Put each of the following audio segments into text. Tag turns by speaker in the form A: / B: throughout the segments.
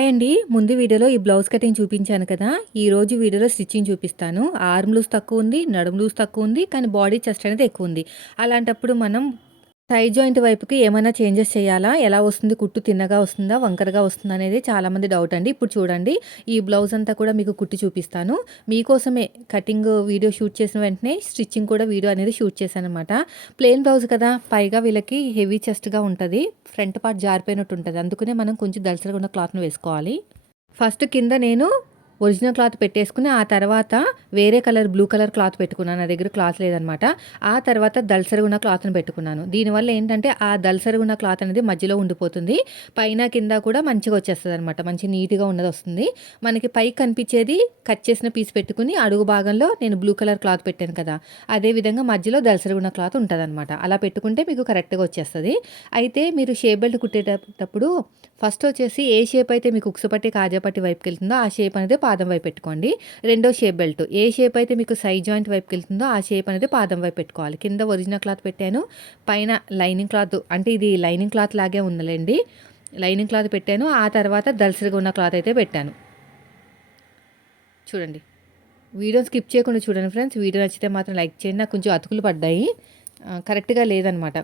A: Hi అండి ముందు వీడియోలో ఈ బ్లౌజ్ కటింగ్ చూపించాను కదా. ఈ రోజు వీడియోలో స్టిచ్చింగ్ చూపిస్తాను. ఆర్మ్ లూస్ తక్కువ ఉంది నడుము లూస్ తక్కువ ఉంది కానీ బాడీ చెస్ట్ అనేది ఎక్కువ ఉంది. అలాంటప్పుడు మనం టై జాయింట్ వైపుకి ఏమైనా చేంజెస్ చేయాలా? ఎలా వస్తుంది? కుట్టు తిన్నగా వస్తుందా? వంకరగా వస్తుందా అనేది చాలామంది డౌట్ అండి. ఇప్పుడు చూడండి ఈ బ్లౌజ్ అంతా కూడా మీకు కుట్టి చూపిస్తాను. మీకోసమే కటింగ్ వీడియో షూట్ చేసిన వెంటనే స్టిచ్చింగ్ కూడా వీడియో అనేది షూట్ చేశాను అనమాట ప్లెయిన్ బ్లౌజ్ కదా పైగా వీళ్ళకి హెవీ చెస్ట్గా ఉంటుంది. ఫ్రంట్ పార్ట్ జారిపోయినట్టు ఉంటుంది. అందుకనే మనం కొంచెం దళసరగా ఉన్న క్లాత్ను వేసుకోవాలి. ఫస్ట్ కింద నేను ఒరిజినల్ క్లాత్ పెట్టేసుకుని ఆ తర్వాత వేరే కలర్ బ్లూ కలర్ క్లాత్ పెట్టుకున్నాను. నా దగ్గర క్లాత్ లేదనమాట. ఆ తర్వాత దల్సరి క్లాత్ని పెట్టుకున్నాను. దీనివల్ల ఏంటంటే ఆ దల్సరి ఉన్న క్లాత్ అనేది మధ్యలో ఉండిపోతుంది. పైన కింద కూడా మంచిగా వచ్చేస్తుంది అనమాట మంచి నీట్గా ఉన్నది వస్తుంది మనకి పైకి కనిపించేది కట్ చేసిన పీస్ పెట్టుకుని అడుగు భాగంలో నేను బ్లూ కలర్ క్లాత్ పెట్టాను కదా. అదే విధంగా మధ్యలో దల్సరి ఉన్న క్లాత్ ఉంటుంది అనమాట అలా పెట్టుకుంటే మీకు కరెక్ట్గా వచ్చేస్తుంది. అయితే మీరు షేప్ బెల్ట్ కుట్టేటప్పుడు ఫస్ట్ వచ్చేసి ఏ షేప్ అయితే మీకు ఉక్సపట్టి కాజాపట్టి వైపుకి వెళ్తుందో ఆ షేప్ అనేది పాదం వైపు పెట్టుకోండి. రెండో షేప్ బెల్ట్ ఏ షేప్ అయితే మీకు సైడ్ జాయింట్ వైపుకి వెళ్తుందో ఆ షేప్ అనేది పాదం వైపు పెట్టుకోవాలి. కింద ఒరిజినల్ క్లాత్ పెట్టాను. పైన లైనింగ్ క్లాత్ అంటే ఇది లైనింగ్ క్లాత్ లాగే ఉందిలేండి. లైనింగ్ క్లాత్ పెట్టాను. ఆ తర్వాత దలసరిగా ఉన్న క్లాత్ అయితే పెట్టాను. చూడండి. వీడియో స్కిప్ చేయకుండా చూడండి ఫ్రెండ్స్. వీడియో నచ్చితే మాత్రం లైక్ చేయండి. నాకు కొంచెం అతుకులు పడ్డాయి. కరెక్ట్గా లేదనమాట.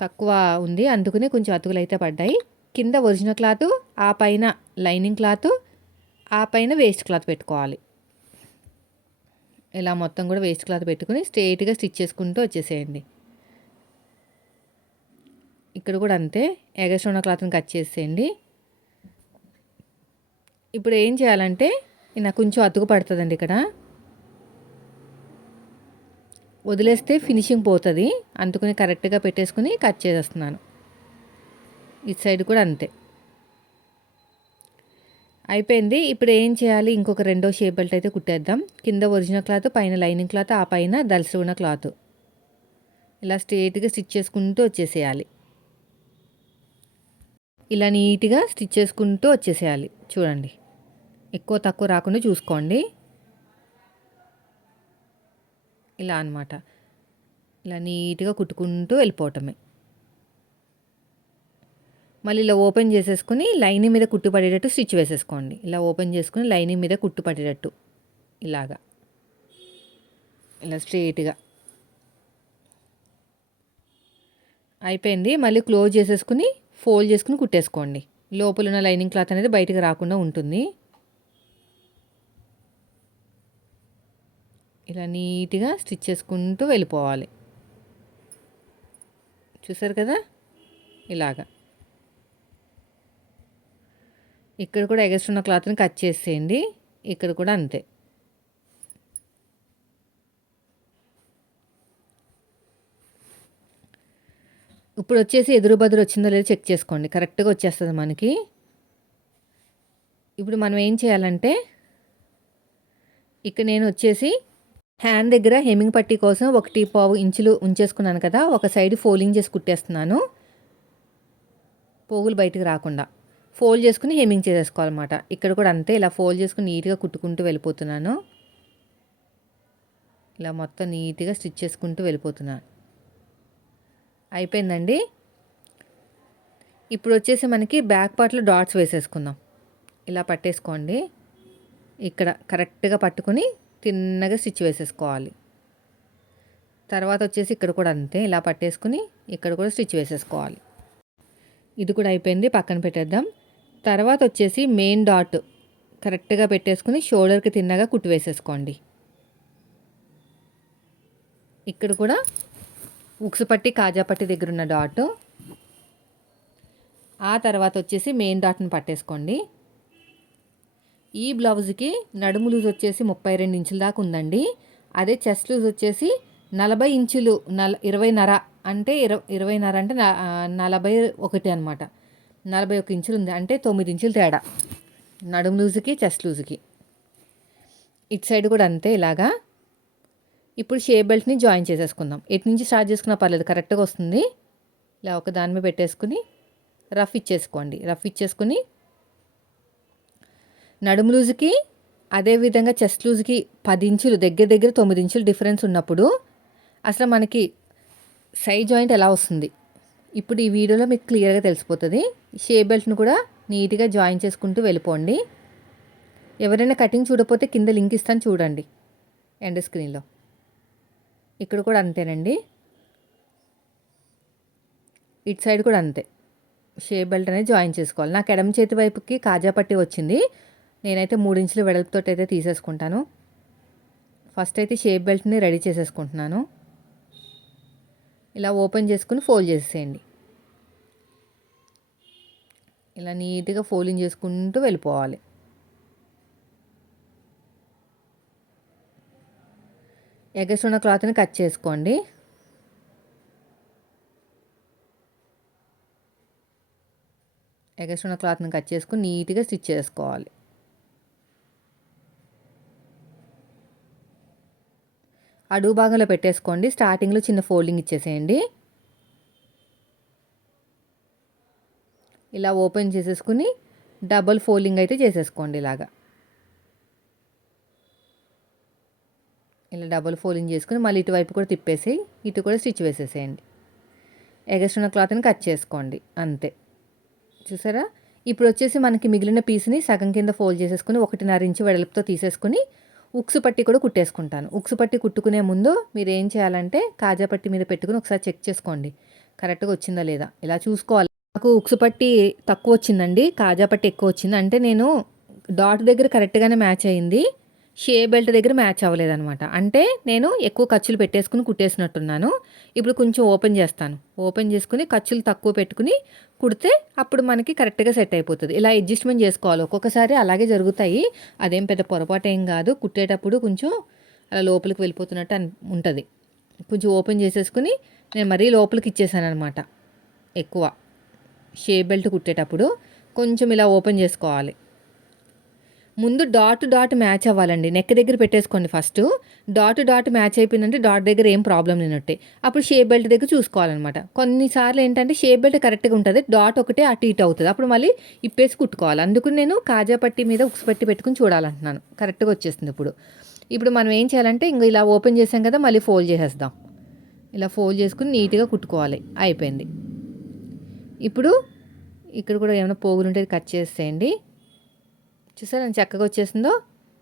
A: తక్కువ ఉంది. అందుకనే కొంచెం అతుకులు అయితే పడ్డాయి. కింద ఒరిజినల్ క్లాత్ ఆ పైన లైనింగ్ క్లాత్ ఆ పైన వేస్ట్ క్లాత్ పెట్టుకోవాలి. ఇలా మొత్తం కూడా వేస్ట్ క్లాత్ పెట్టుకుని స్ట్రైట్గా స్టిచ్ చేసుకుంటూ వచ్చేసేయండి. ఇక్కడ కూడా అంతే. ఎగస్ట్ ఉన్న క్లాత్ని కట్ చేసేయండి. ఇప్పుడు ఏం చేయాలంటే నాకు కొంచెం అతుకు పడుతుందండి ఇక్కడ. వదిలేస్తే ఫినిషింగ్ పోతుంది. అందుకని కరెక్ట్గా పెట్టేసుకుని కట్ చేసేస్తున్నాను. ఇటు సైడ్ కూడా అంతే. అయిపోయింది. ఇప్పుడు ఏం చేయాలి? ఇంకొక రెండో షేప్ బెల్ట్ అయితే కుట్టేద్దాం. కింద ఒరిజినల్ క్లాత్ పైన లైనింగ్ క్లాత్ ఆ పైన దలసి ఉన్న క్లాత్ ఇలా స్ట్రేట్గా స్టిచ్ చేసుకుంటూ వచ్చేసేయాలి. ఇలా నీట్గా స్టిచ్ చేసుకుంటూ వచ్చేసేయాలి. చూడండి. ఎక్కువ తక్కువ రాకుండా చూసుకోండి. ఇలా అనమాట ఇలా నీట్గా కుట్టుకుంటూ వెళ్ళిపోవటమే. మళ్ళీ ఇలా ఓపెన్ చేసేసుకుని లైనింగ్ మీద కుట్టు పడేటట్టు స్టిచ్ వేసేసుకోండి. ఇలా ఓపెన్ చేసుకుని లైనింగ్ మీద కుట్టు పడేటట్టు ఇలాగా. ఇలా స్ట్రేట్గా అయిపోయింది. మళ్ళీ క్లోజ్ చేసేసుకుని ఫోల్డ్ చేసుకుని కుట్టేసుకోండి. లోపల ఉన్న లైనింగ్ క్లాత్ అనేది బయటకు రాకుండా ఉంటుంది. ఇలా నీట్గా స్టిచ్ చేసుకుంటూ వెళ్ళిపోవాలి. చూసారు కదా? ఇలాగా. ఇక్కడ కూడా ఎగస్ట్ ఉన్న క్లాత్ని కట్ చేసేయండి. ఇక్కడ కూడా అంతే. ఇప్పుడు వచ్చేసి ఎదురు బదురు వచ్చిందో లేదో చెక్ చేసుకోండి. కరెక్ట్గా వచ్చేస్తుంది మనకి. ఇప్పుడు మనం ఏం చేయాలంటే ఇక్కడ నేను వచ్చేసి హ్యాండ్ దగ్గర హెమ్మింగ్ పట్టీ కోసం ఒకటి పావు ఇంచులు ఉంచేసుకున్నాను కదా ఒక సైడ్ ఫోల్డింగ్ చేసి కుట్టేస్తున్నాను. పోగులు బయటకు రాకుండా. ఫోల్డ్ చేసుకుని హెమ్మింగ్ చేసేసుకోవాలన్నమాట. ఇక్కడ కూడా అంతే ఇలా ఫోల్డ్ చేసుకుని నీట్గా కుట్టుకుంటూ వెళ్ళిపోతున్నాను. ఇలా మొత్తం నీట్గా స్టిచ్ చేసుకుంటూ వెళ్ళిపోతున్నాను. అయిపోయిందండి. ఇప్పుడు వచ్చేసి మనకి బ్యాక్ పార్ట్లో డాట్స్ వేసేసుకుందాం. ఇలా పట్టేసుకోండి. ఇక్కడ కరెక్ట్గా పట్టుకుని తిన్నగా స్టిచ్ వేసేసుకోవాలి. తర్వాత వచ్చేసి ఇక్కడ కూడా అంతే ఇలా పట్టేసుకుని ఇక్కడ కూడా స్టిచ్ వేసేసుకోవాలి. ఇది కూడా అయిపోయింది పక్కన పెట్టేద్దాం. తర్వాత వచ్చేసి మెయిన్ డాట్ కరెక్ట్గా పెట్టేసుకుని షోల్డర్కి తిన్నగా కుట్టి వేసేసుకోండి. ఇక్కడ కూడా ఉక్సుపట్టి పట్టి కాజా పట్టి దగ్గర ఉన్న డాట్. ఆ తర్వాత వచ్చేసి మెయిన్ డాట్ని పట్టేసుకోండి. ఈ బ్లౌజ్కి నడుము లూజ్ వచ్చేసి ముప్పై రెండు ఇంచుల దాకా ఉందండి. అదే చెస్ట్ లూజ్ వచ్చేసి నలభై ఇంచులు నల ఇరవైన్నర అంటే ఇరవై ఇరవైన్నర అంటే నలభై ఒకటి అనమాట నలభై ఒక ఇంచులు ఉంది అంటే తొమ్మిది ఇంచులు తేడా. నడుము లూజుకి చెస్ట్ లూజుకి. ఇటు సైడ్ కూడా అంతే ఇలాగా. ఇప్పుడు షే బెల్ట్ని జాయిన్ చేసేసుకుందాం. ఎటు నుంచి స్టార్ట్ చేసుకున్నా పర్లేదు కరెక్ట్గా వస్తుంది. ఇలా ఒక దాని మీద పెట్టేసుకుని రఫ్ ఇచ్చేసుకోండి. రఫ్ ఇచ్చేసుకుని నడుము లూజుకి అదేవిధంగా చెస్ట్ లూజ్కి పది ఇంచులు దగ్గర దగ్గర తొమ్మిది ఇంచులు డిఫరెన్స్ ఉన్నప్పుడు అసలు మనకి సై జాయింట్ ఎలా వస్తుంది? ఇప్పుడు ఈ వీడియోలో మీకు క్లియర్గా తెలిసిపోతుంది. షే బెల్ట్ను కూడా నీట్గా జాయిన్ చేసుకుంటూ వెళ్ళిపోండి. ఎవరైనా కటింగ్ చూడకపోతే కింద లింక్ ఇస్తాను చూడండి. ఎండ్ స్క్రీన్లో. ఇక్కడ కూడా అంతేనండి. ఇటు సైడ్ కూడా అంతే. షేప్ బెల్ట్ అనేది జాయిన్ చేసుకోవాలి. నాకు ఎడమ చేతి వైపుకి కాజా పట్టి వచ్చింది. నేనైతే మూడు ఇంచుల వెడల్పుతో అయితే తీసేసుకుంటాను. ఫస్ట్ అయితే షేప్ బెల్ట్ని రెడీ చేసేసుకుంటున్నాను. ఇలా ఓపెన్ చేసుకుని ఫోల్డ్ చేసేయండి. ఇలా నీట్గా ఫోల్డింగ్ చేసుకుంటూ వెళ్ళిపోవాలి. ఎగస్ట్ ఉన్న క్లాత్ని కట్ చేసుకోండి. ఎగస్ట్ ఉన్న క్లాత్ని కట్ చేసుకుని నీట్గా స్టిచ్ చేసుకోవాలి. అడుగు భాగంలో పెట్టేసుకోండి. స్టార్టింగ్లో చిన్న ఫోల్డింగ్ ఇచ్చేసేయండి. ఇలా ఓపెన్ చేసేసుకుని డబల్ ఫోల్డింగ్ అయితే చేసేసుకోండి ఇలాగా. ఇలా డబల్ ఫోల్డింగ్ చేసుకుని మళ్ళీ ఇటువైపు కూడా తిప్పేసి ఇటు కూడా స్టిచ్ వేసేసేయండి. ఎగస్ట్రున్న క్లాత్ని కట్ చేసుకోండి. అంతే. చూసారా? ఇప్పుడు వచ్చేసి మనకి మిగిలిన పీస్ని సగం కింద ఫోల్డ్ చేసేసుకుని ఒకటిన్నర ఇంచు వెడల్పుతో తీసేసుకుని ఉక్సు పట్టి కూడా కుట్టేసుకుంటాను. ఉక్సు పట్టి కుట్టుకునే ముందు మీరు ఏం చేయాలంటే కాజా పట్టి మీద పెట్టుకుని ఒకసారి చెక్ చేసుకోండి. కరెక్ట్గా వచ్చిందా లేదా? ఇలా చూసుకోవాలి. నాకు ఉక్సు పట్టి తక్కువ వచ్చిందండి. కాజా పట్టి ఎక్కువ వచ్చింది. అంటే నేను డాట్ దగ్గర కరెక్ట్గానే మ్యాచ్ అయింది. షే బెల్ట్ దగ్గర మ్యాచ్ అవ్వలేదనమాట అంటే నేను ఎక్కువ ఖర్చులు పెట్టేసుకుని కుట్టేసినట్టున్నాను. ఇప్పుడు కొంచెం ఓపెన్ చేస్తాను. ఓపెన్ చేసుకుని ఖర్చులు తక్కువ పెట్టుకుని కుడితే అప్పుడు మనకి కరెక్ట్గా సెట్ అయిపోతుంది. ఇలా అడ్జస్ట్మెంట్ చేసుకోవాలి. ఒక్కొక్కసారి అలాగే జరుగుతాయి. అదేం పెద్ద పొరపాటు ఏం కాదు. కుట్టేటప్పుడు కొంచెం అలా లోపలికి వెళ్ళిపోతున్నట్టు అని ఉంటుంది. కొంచెం ఓపెన్ చేసేసుకుని నేను మరీ లోపలికి ఇచ్చేసాను అనమాట ఎక్కువ. షే బెల్ట్ కుట్టేటప్పుడు కొంచెం ఇలా ఓపెన్ చేసుకోవాలి. ముందు డాట్ డాట్ మ్యాచ్ అవ్వాలండి. నెక్ దగ్గర పెట్టేసుకోండి ఫస్ట్. డాట్ డాట్ మ్యాచ్ అయిపోయిందంటే డాట్ దగ్గర ఏం ప్రాబ్లం లేనట్టే. అప్పుడు షేప్ బెల్ట్ దగ్గర చూసుకోవాలన్నమాట. కొన్నిసార్లు ఏంటంటే షేప్ బెల్ట్ కరెక్ట్గా ఉంటుంది డాట్ ఒకటే అటు ఇటు అవుతుంది. అప్పుడు మళ్ళీ ఇప్పేసి కుట్టుకోవాలి. అందుకు నేను కాజా పట్టి మీద ఉక్స్ పట్టి పెట్టుకుని చూడాలంటున్నాను. కరెక్ట్గా వచ్చేస్తుంది ఇప్పుడు. ఇప్పుడు మనం ఏం చేయాలంటే ఇంక ఇలా ఓపెన్ చేసాం కదా మళ్ళీ ఫోల్డ్ చేసేద్దాం. ఇలా ఫోల్డ్ చేసుకుని నీట్గా కుట్టుకోవాలి. అయిపోయింది. ఇప్పుడు ఇక్కడ కూడా ఏమైనా పోగులు ఉంటే కట్ చేసేయండి. చూసారా? చక్కగా వచ్చేసిందో?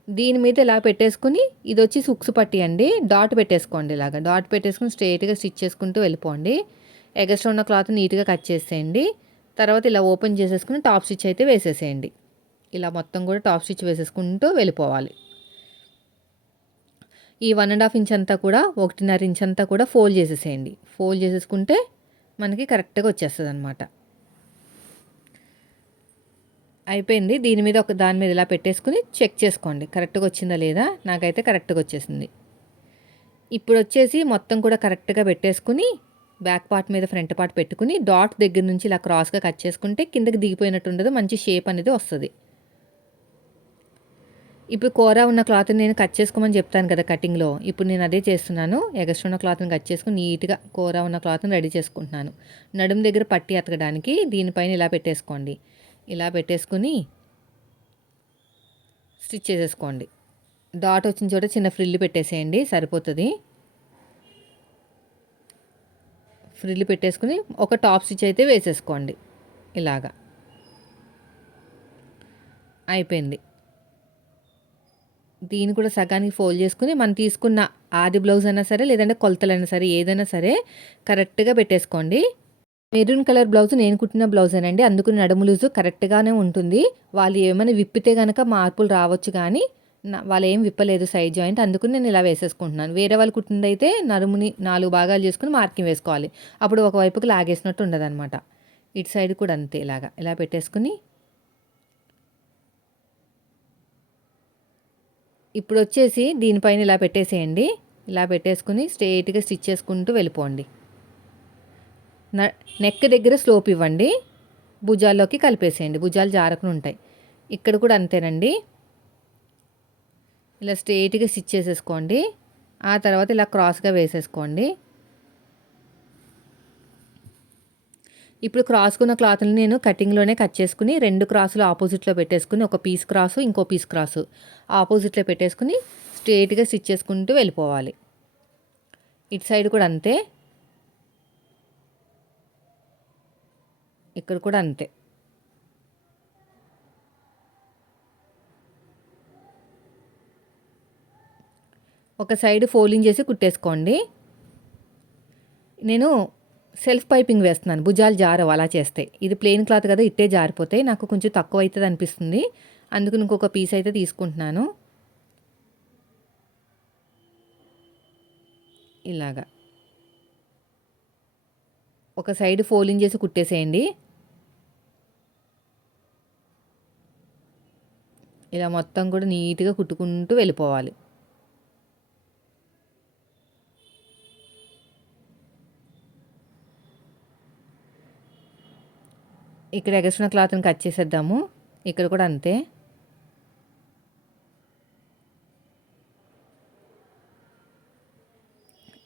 A: దీని మీద ఇలా పెట్టేసుకుని ఇది వచ్చి సుక్స్ పట్టి అండి. డాట్ పెట్టేసుకోండి ఇలాగా. డాట్ పెట్టేసుకుని స్ట్రైట్గా స్టిచ్ చేసుకుంటూ వెళ్ళిపోండి. ఎగస్ట్రా ఉన్న క్లాత్ నీట్గా కట్ చేసేయండి. తర్వాత ఇలా ఓపెన్ చేసేసుకుని టాప్ స్టిచ్ అయితే వేసేసేయండి. ఇలా మొత్తం కూడా టాప్ స్టిచ్ వేసేసుకుంటూ వెళ్ళిపోవాలి. ఈ వన్ అండ్ హాఫ్ ఇంచ్ అంతా కూడా ఒకటిన్నర ఇంచ్ అంతా కూడా ఫోల్డ్ చేసేసేయండి. ఫోల్డ్ చేసేసుకుంటే మనకి కరెక్ట్గా వచ్చేస్తుంది అనమాట అయిపోయింది. దీని మీద ఒక దాని మీద ఇలా పెట్టేసుకుని చెక్ చేసుకోండి. కరెక్ట్గా వచ్చిందా లేదా? నాకైతే కరెక్ట్గా వచ్చేసింది. ఇప్పుడు వచ్చేసి మొత్తం కూడా కరెక్ట్గా పెట్టేసుకుని బ్యాక్ పార్ట్ మీద ఫ్రంట్ పార్ట్ పెట్టుకుని డాట్ దగ్గర నుంచి ఇలా క్రాస్గా కట్ చేసుకుంటే కిందకి దిగిపోయినట్టు ఉండదు. మంచి షేప్ అనేది వస్తుంది. ఇప్పుడు కూర ఉన్న క్లాత్ని నేను కట్ చేసుకోమని చెప్తాను కదా కటింగ్లో. ఇప్పుడు నేను అదే చేస్తున్నాను. ఎగస్ట్రా ఉన్న క్లాత్ని కట్ చేసుకుని నీట్గా కూర ఉన్న క్లాత్ని రెడీ చేసుకుంటున్నాను. నడుము దగ్గర పట్టి ఎతకడానికి దీనిపైన ఇలా పెట్టేసుకోండి. ఇలా పెట్టేసుకుని స్టిచ్ చేసేసుకోండి. డాట్ వచ్చిన చోట చిన్న ఫ్రిల్ పెట్టేసేయండి సరిపోతుంది. ఫ్రిల్ పెట్టేసుకుని ఒక టాప్ స్టిచ్ అయితే వేసేసుకోండి ఇలాగా. అయిపోయింది. దీన్ని కూడా సగానికి ఫోల్డ్ చేసుకుని మనం తీసుకున్న ఆది బ్లౌజ్ అయినా సరే లేదంటే కొలతలైనా సరే ఏదైనా సరే కరెక్ట్గా పెట్టేసుకోండి. మెరూన్ కలర్ బ్లౌజ్ నేను కుట్టిన బ్లౌజేనండి. అందుకు నడుము లూజు కరెక్ట్గానే ఉంటుంది. వాళ్ళు ఏమైనా విప్పితే కనుక మార్పులు రావచ్చు కానీ వాళ్ళు ఏం విప్పలేదు సైడ్ జాయింట్. అందుకు నేను ఇలా వేసేసుకుంటున్నాను. వేరే వాళ్ళు కుట్టింది నడుముని నాలుగు భాగాలు చేసుకుని మార్కింగ్ వేసుకోవాలి. అప్పుడు ఒకవైపుకి లాగేసినట్టు ఉండదు అనమాట ఇటు సైడ్ కూడా అంతే ఇలాగా. ఇలా పెట్టేసుకుని ఇప్పుడు వచ్చేసి దీనిపైన ఇలా పెట్టేసేయండి. ఇలా పెట్టేసుకుని స్ట్రేట్గా స్టిచ్ చేసుకుంటూ వెళ్ళిపోండి. నెక్ దగ్గర స్లోప్ ఇవ్వండి. భుజాల్లోకి కలిపేసేయండి. భుజాలు జారకుండా ఉంటాయి. ఇక్కడ కూడా అంతేనండి. ఇలా స్ట్రేట్గా స్టిచ్ చేసేసుకోండి. ఆ తర్వాత ఇలా క్రాస్గా వేసేసుకోండి. ఇప్పుడు క్రాస్కున్న క్లాత్ని నేను కటింగ్లోనే కట్ చేసుకుని రెండు క్రాసులు ఆపోజిట్లో పెట్టేసుకుని ఒక పీస్ క్రాసు ఇంకో పీస్ క్రాసు ఆపోజిట్లో పెట్టేసుకుని స్ట్రేట్గా స్టిచ్ చేసుకుంటూ వెళ్ళిపోవాలి. ఇటు సైడ్ కూడా అంతే. ఇక్కడ కూడా అంతే. ఒక సైడ్ ఫోల్డింగ్ చేసి కుట్టేసుకోండి. నేను సెల్ఫ్ పైపింగ్ వేస్తున్నాను భుజాలు జారవు అలా చేస్తే. ఇది ప్లెయిన్ క్లాత్ కదా ఇట్టే జారిపోతే నాకు కొంచెం తక్కువ అవుతుంది అనిపిస్తుంది. అందుకు ఇంకొక పీస్ అయితే తీసుకుంటున్నాను. ఇలాగా. ఒక సైడ్ ఫోల్డింగ్ చేసి కుట్టేసేయండి. ఇలా మొత్తం కూడా నీట్గా కుట్టుకుంటూ వెళ్ళిపోవాలి. ఇక్కడ ఎగసిన క్లాత్ని కట్ చేసేద్దాము. ఇక్కడ కూడా అంతే.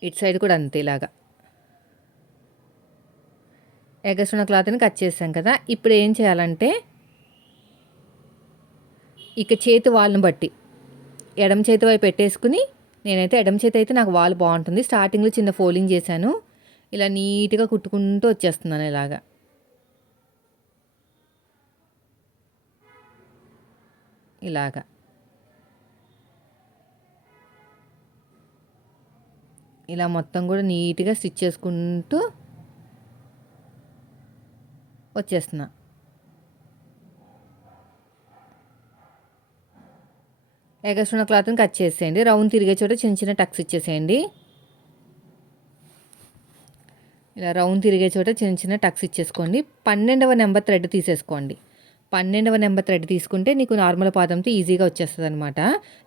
A: ఇటు సైడ్ కూడా అంతే ఇలాగా. ఎగసిన క్లాత్ని కట్ చేసాం కదా. ఇప్పుడు ఏం చేయాలంటే ఇక చేతి వాళ్ళని బట్టి. ఎడమ చేతి వైపు పెట్టేసుకుని నేనైతే ఎడమ చేతి అయితే నాకు వాళ్ళు బాగుంటుంది. స్టార్టింగ్లో చిన్న ఫోల్డింగ్ చేశాను. ఇలా నీట్గా కుట్టుకుంటూ వచ్చేస్తున్నాను ఇలాగా. ఇలాగా. ఇలా మొత్తం కూడా నీట్గా స్టిచ్ చేసుకుంటూ వచ్చేస్తున్నా. ఎగస్ట్రున్న క్లాత్ని కట్ చేసేయండి. రౌండ్ తిరిగే చోట చిన్న చిన్న టక్స్ ఇచ్చేసేయండి. ఇలా రౌండ్ తిరిగే చోట చిన్న చిన్న టక్స్ ఇచ్చేసుకోండి. పన్నెండవ నెంబర్ థ్రెడ్ తీసేసుకోండి. పన్నెండవ నెంబర్ థ్రెడ్ తీసుకుంటే నీకు నార్మల్ పాదంతో ఈజీగా వచ్చేస్తుంది అనమాట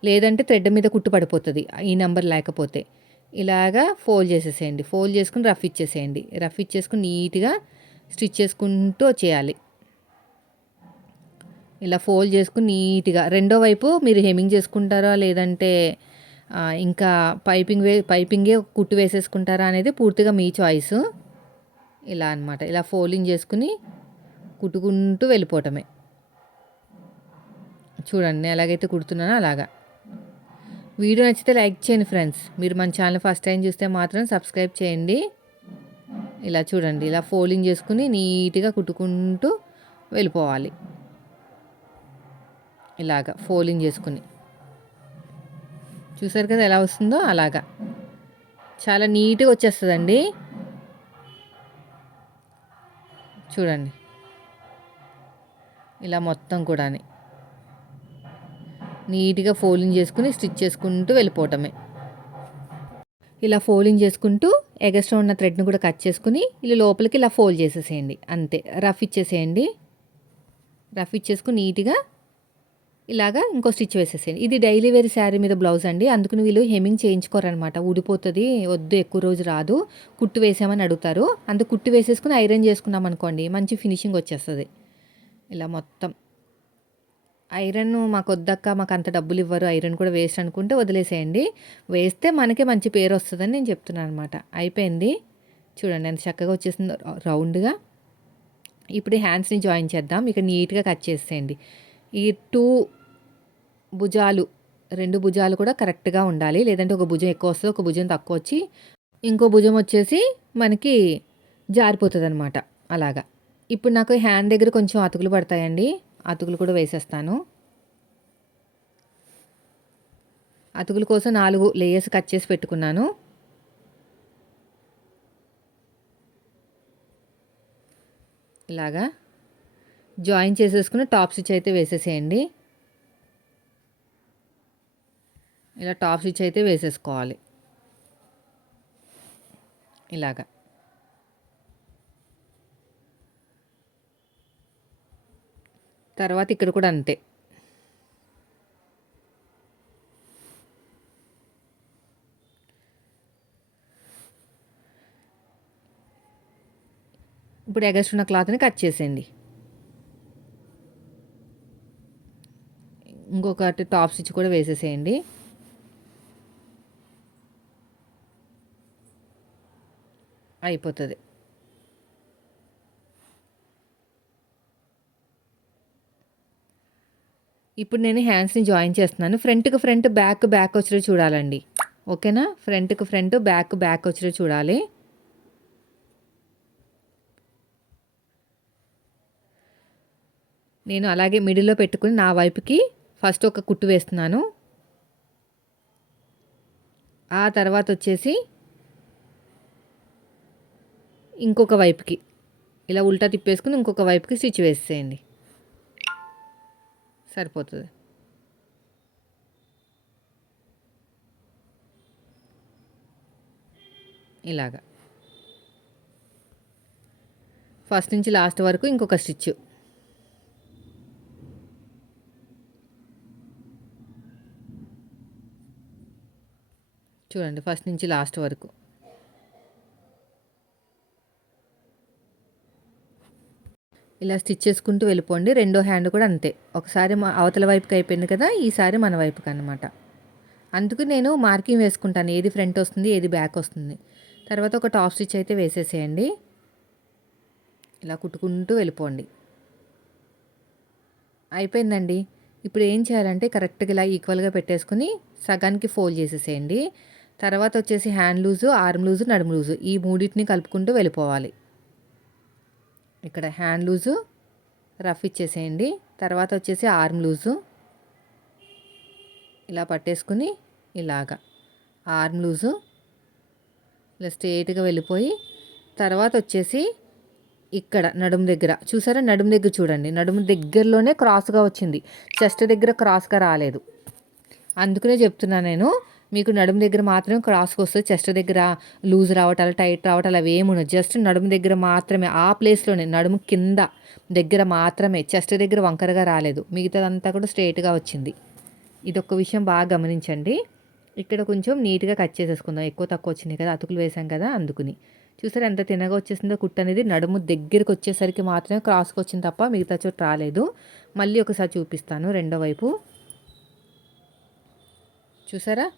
A: లేదంటే థ్రెడ్ మీద కుట్టు పడిపోతుంది ఈ నెంబర్ లేకపోతే. ఇలాగా ఫోల్డ్ చేసేసేయండి. ఫోల్డ్ చేసుకుని రఫ్ ఇచ్చేసేయండి. రఫ్ ఇచ్చేసుకుని నీట్గా స్టిచ్ చేసుకుంటూ చేయాలి ఇలా ఫోల్డ్ చేసుకుని నీట్గా. రెండో వైపు మీరు హెమింగ్ చేసుకుంటారా? లేదంటే ఇంకా పైపింగ్ వే పైపింగే కుట్టు వేసేసుకుంటారా అనేది పూర్తిగా మీ చాయిస్. ఇలా అనమాట ఇలా ఫోల్డింగ్ చేసుకుని కుట్టుకుంటూ వెళ్ళిపోవటమే. చూడండి ఎలాగైతే కుడుతున్నానో అలాగా. వీడియో నచ్చితే లైక్ చేయండి ఫ్రెండ్స్. మీరు మన ఛానల్ ఫస్ట్ టైం చూస్తే మాత్రం సబ్స్క్రైబ్ చేయండి. ఇలా చూడండి ఇలా ఫోల్డింగ్ చేసుకుని నీట్గా కుట్టుకుంటూ వెళ్ళిపోవాలి. ఇలాగా ఫోల్డింగ్ చేసుకుని. చూసారు కదా ఎలా వస్తుందో? అలాగా. చాలా నీట్గా వచ్చేస్తుందండి. చూడండి. ఇలా మొత్తం కూడా నీట్గా ఫోల్డింగ్ చేసుకుని స్టిచ్ చేసుకుంటూ వెళ్ళిపోవటమే. ఇలా ఫోల్డింగ్ చేసుకుంటూ ఎగస్ట్రా ఉన్న థ్రెడ్ని కూడా కట్ చేసుకుని ఇలా లోపలికి ఇలా ఫోల్డ్ చేసేసేయండి. అంతే. రఫ్ ఇచ్చేసేయండి. రఫ్ ఇచ్చేసుకుని నీట్గా ఇలాగా ఇంకో స్టిచ్ వేసేసేయండి. ఇది డైలీ వేర్ శారీ మీద బ్లౌజ్ అండి. అందుకని వీళ్ళు హెమింగ్ చేయించుకోరనమాట ఊడిపోతుంది వద్దు ఎక్కువ రోజు రాదు. కుట్టు వేసామని అడుగుతారు. అంత కుట్టు వేసేసుకుని ఐరన్ చేసుకున్నాం అనుకోండి మంచి ఫినిషింగ్ వచ్చేస్తుంది. ఇలా మొత్తం. ఐరన్ మాకు వద్దక్క మాకు అంత డబ్బులు ఇవ్వరు. ఐరన్ కూడా వేస్ట్ అనుకుంటే వదిలేసేయండి. వేస్తే మనకే మంచి పేరు వస్తుందని నేను చెప్తున్నాను అనమాట అయిపోయింది. చూడండి ఎంత చక్కగా వచ్చేసింది రౌండ్గా. ఇప్పుడు హ్యాండ్స్ని జాయిన్ చేద్దాం. ఇక నీట్గా కట్ చేసేయండి. ఈ టూ భుజాలు రెండు భుజాలు కూడా కరెక్ట్గా ఉండాలి. లేదంటే ఒక భుజం ఎక్కువ వస్తుంది ఒక భుజం తక్కువ వచ్చి ఇంకో భుజం వచ్చేసి మనకి జారిపోతుంది అనమాట అలాగా. ఇప్పుడు నాకు హ్యాండ్ దగ్గర కొంచెం అతుకులు పడతాయండి. అతుకులు కూడా వేసేస్తాను. అతుకుల కోసం నాలుగు లేయర్స్ కట్ చేసి పెట్టుకున్నాను. ఇలాగా. జాయిన్ చేసేసుకుని టాప్ స్టిచ్ అయితే వేసేసేయండి. ఇలా టాప్ స్టిచ్ అయితే వేసేసుకోవాలి. ఇలాగా. తర్వాత ఇక్కడ కూడా అంతే. ఇప్పుడు ఎగస్ట్రున్న క్లాత్ని కట్ చేసేయండి. ఇంకొకటి టాప్ స్టిచ్ కూడా వేసేసేయండి. అయిపోతుంది. ఇప్పుడు నేను హ్యాండ్స్ని జాయిన్ చేస్తున్నాను. ఫ్రంట్కి ఫ్రంట్ బ్యాక్ బ్యాక్ వచ్చే చూడాలండి. ఓకేనా? ఫ్రంట్కి ఫ్రంట్ బ్యాక్ బ్యాక్ వచ్చే చూడాలి. నేను అలాగే మిడిల్లో పెట్టుకుని నా వైపుకి ఫస్ట్ ఒక కుట్టు వేస్తున్నాను. ఆ తర్వాత వచ్చేసి ఇంకొక వైపుకి. ఇలా ఉల్టా తిప్పేసుకుని ఇంకొక వైపుకి స్టిచ్ వేసేయండి. సరిపోతుంది. ఇలాగా. ఫస్ట్ నుంచి లాస్ట్ వరకు ఇంకొక స్టిచ్ చూడండి ఫస్ట్ నుంచి లాస్ట్ వరకు. ఇలా స్టిచ్ చేసుకుంటూ వెళ్ళిపోండి. రెండో హ్యాండ్ కూడా అంతే. ఒకసారి మా అవతల వైపుకి అయిపోయింది కదా ఈసారి మన వైపుకి అనమాట అందుకు నేను మార్కింగ్ వేసుకుంటాను. ఏది ఫ్రంట్ వస్తుంది ఏది బ్యాక్ వస్తుంది. తర్వాత ఒక టాప్ స్టిచ్ అయితే వేసేసేయండి. ఇలా కుట్టుకుంటూ వెళ్ళిపోండి. అయిపోయిందండి. ఇప్పుడు ఏం చేయాలంటే కరెక్ట్గా ఇలా ఈక్వల్గా పెట్టేసుకుని సగానికి ఫోల్డ్ చేసేసేయండి. తర్వాత వచ్చేసి హ్యాండ్ లూజు ఆర్మ్ లూజు నడుము లూజు. ఈ మూడింటిని కలుపుకుంటూ వెళ్ళిపోవాలి. ఇక్కడ హ్యాండ్ లూజు రఫ్ ఇచ్చేసేయండి. తర్వాత వచ్చేసి ఆర్మ్ లూజు ఇలా పట్టేసుకుని ఇలాగా. ఆర్మ్ లూజు ఇలా స్ట్రేట్గా వెళ్ళిపోయి తర్వాత వచ్చేసి ఇక్కడ నడుము దగ్గర. చూసారా? నడుము దగ్గర చూడండి. నడుము దగ్గరలోనే క్రాస్గా వచ్చింది. చెస్ట్ దగ్గర క్రాస్గా రాలేదు. అందుకనే చెప్తున్నా నేను మీకు నడుము దగ్గర మాత్రమే క్రాస్కి వస్తుంది. చెస్ట్ దగ్గర లూజ్ రావటాలు టైట్ రావటాలు అవి ఏముండవు జస్ట్ నడుము దగ్గర మాత్రమే ఆ ప్లేస్లోనే నడుము కింద దగ్గర మాత్రమే చెస్ట్ దగ్గర వంకరగా రాలేదు. మిగతాదంతా కూడా స్ట్రైట్గా వచ్చింది. ఇది ఒక విషయం బాగా గమనించండి. ఇక్కడ కొంచెం నీట్గా కట్ చేసేసుకుందాం. ఎక్కువ తక్కువ వచ్చింది కదా అతుకులు వేసాం కదా అందుకుని. చూసారు ఎంత తినగా వచ్చేసిందో కుట్టు అనేది. నడుము దగ్గరికి వచ్చేసరికి మాత్రమే క్రాస్కి వచ్చింది తప్ప మిగతా చోటు రాలేదు. మళ్ళీ ఒకసారి చూపిస్తాను రెండో వైపు. చూసారా?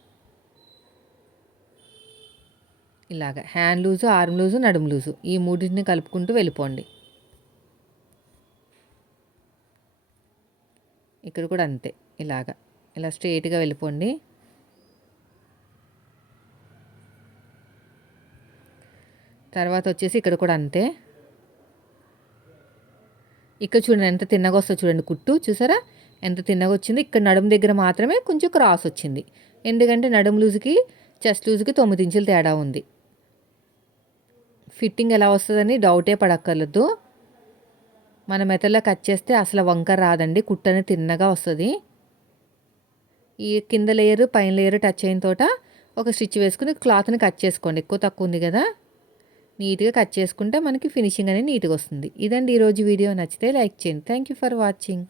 A: ఇలాగ. హ్యాండ్ లూజు ఆర్మ్ లూజు నడుము లూజు. ఈ మూడింటిని కలుపుకుంటూ వెళ్ళిపోండి. ఇక్కడ కూడా అంతే ఇలాగ. ఇలా స్ట్రేట్గా వెళ్ళిపోండి. తర్వాత వచ్చేసి ఇక్కడ కూడా అంతే. ఇక్కడ చూడండి ఎంత తిన్నగా వస్తుంది చూడండి కుట్టు చూసారా? ఎంత తిన్నగా వచ్చింది. ఇక్కడ నడుము దగ్గర మాత్రమే కొంచెం క్రాస్ వచ్చింది. ఎందుకంటే నడుము లూజుకి చెస్ట్ లూజుకి తొమ్మిది ఇంచులు తేడా ఉంది. ఫిట్టింగ్ ఎలా వస్తుందని డౌటే పడక్కర్లేదు. మన మెతల్లో కట్ చేస్తే అసలు వంక రాదండి కుట్టని తిన్నగా వస్తుంది. ఈ కింద లేయర్ పైన లేయర్ టచ్ అయిన తోట ఒక స్టిచ్ వేసుకుని క్లాత్ని కట్ చేసుకోండి. ఎక్కువ తక్కువ ఉంది కదా. నీట్గా కట్ చేసుకుంటే మనకి ఫినిషింగ్ అనేది నీట్గా వస్తుంది. ఇదండి ఈరోజు వీడియో. నచ్చితే లైక్ చేయండి. Thank you for watching